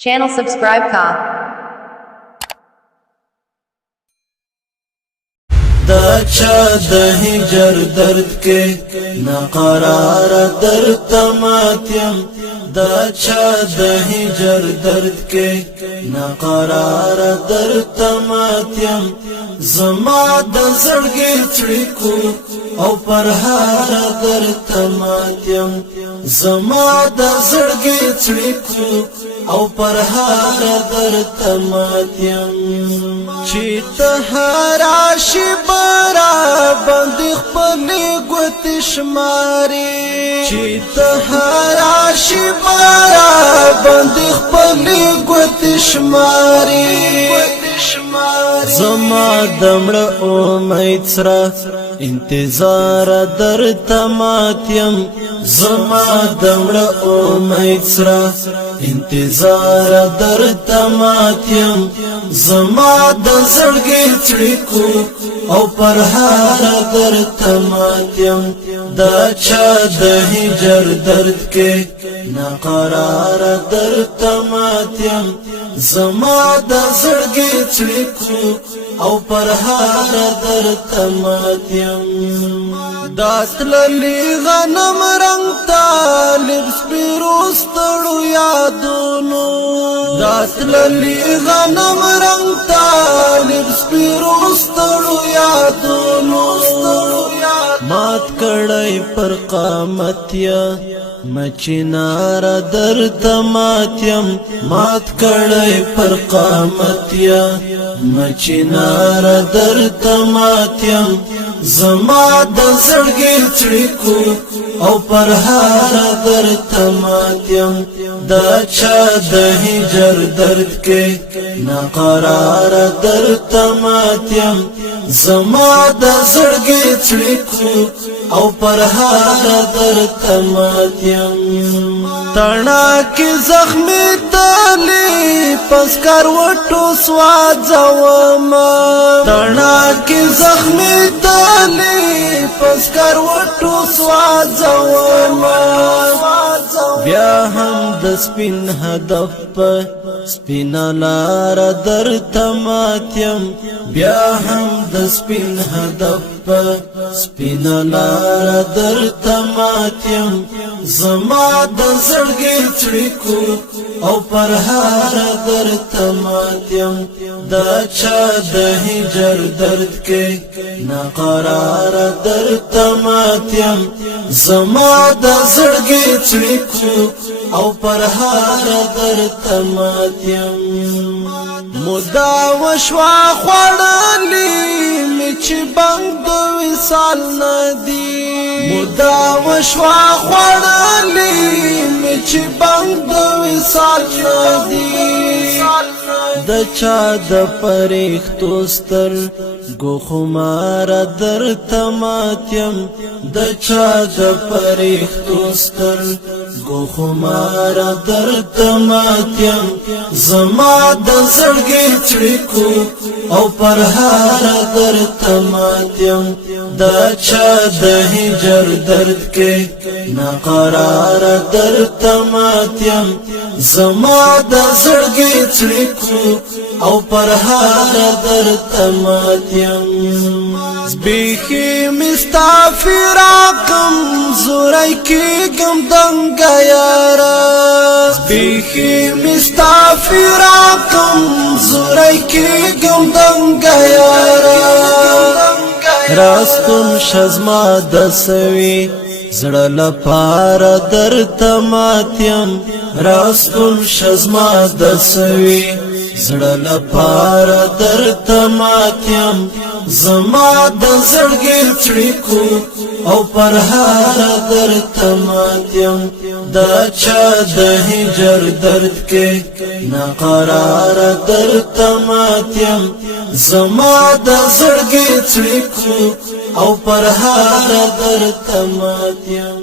Channel subscribe ka. دا چا د هجر درد کې ناقرار درد ماتیم دا چا د هجر درد کې ناقرار درد ماتیم زما د زړګي څړیکو او پر هار درد ماتیم زما د زړګي څړیکو او پر هار درد ماتیم چې ته راشي برا بند خپل ګوت شماري چې ته راشي برا بند خپل ګوت شماري زما دمړه امید سره انتظار در تماتیم زما دمړه امید سره انتظار در تماتیم زما د زړګي څړیکو او پر هار در تماتیم دا چا د هجر درد کې ناقرار در تماتیم زما د زړګي څړیکو او پر هار در تماتیم داتللی غنم رنگ طالب سپیروستړو یادونو داتللی غنم رنگ طالب سپیروستړو یادونو مات کړای پر قامتیا مچینار در تماتیم مات کړای پر قامتیا مچینار در تماتیم زما د زړګي څړیکو او پر هار در تماتیم دا چا د هجر درد کې ناقرار در تماتیم زما د زړګي څړیکو او پر هار در تماتیم تڼا کې زخمي تلي پس کروټو سوځوما تڼا کې زخمي تلي پس کروټو سوځوما بیا هم د سپین هدف په سپین لار در تماتیم بیا هم د سپین هدف په سپین لار در تماتیم زما د زړګي څړیکو او پر هار در تماتیم دا چا د هجر درد کې ناقرار در تماتیم زما د زړګي څړیکو او پر هار در تماتیم مودا وشوا خوړلې چې بنګ د وصال ندی مودا وشوا خوړلې چې بنګ د وصال ندی د چا د پرېختو ستر ګوخمار در تماتیم د چا د پرېختو ستر ګوخمار در تماتیم زما د زړګي څړیکو او پر هار در تماتیم دا چا د هجر درد کې ناقرار در تماتیم زما د زړګي څړیکو او پر هار در تماتیم زبیخی مستافراقم زورای کېږم دنګ یارا زبیخی مستافراقم زورای کېږم دنګ یارا راستون شزما د سوي زړه لپاره در تماتیم راستون شزما د سوي زړه لپاره در تماتیم زما د زړګي څړیکو او پر هار در تماتیم دا چا د هجر درد کې ناقرار در تماتیم زما د زړګي څړیکو او پر هار در تماتیم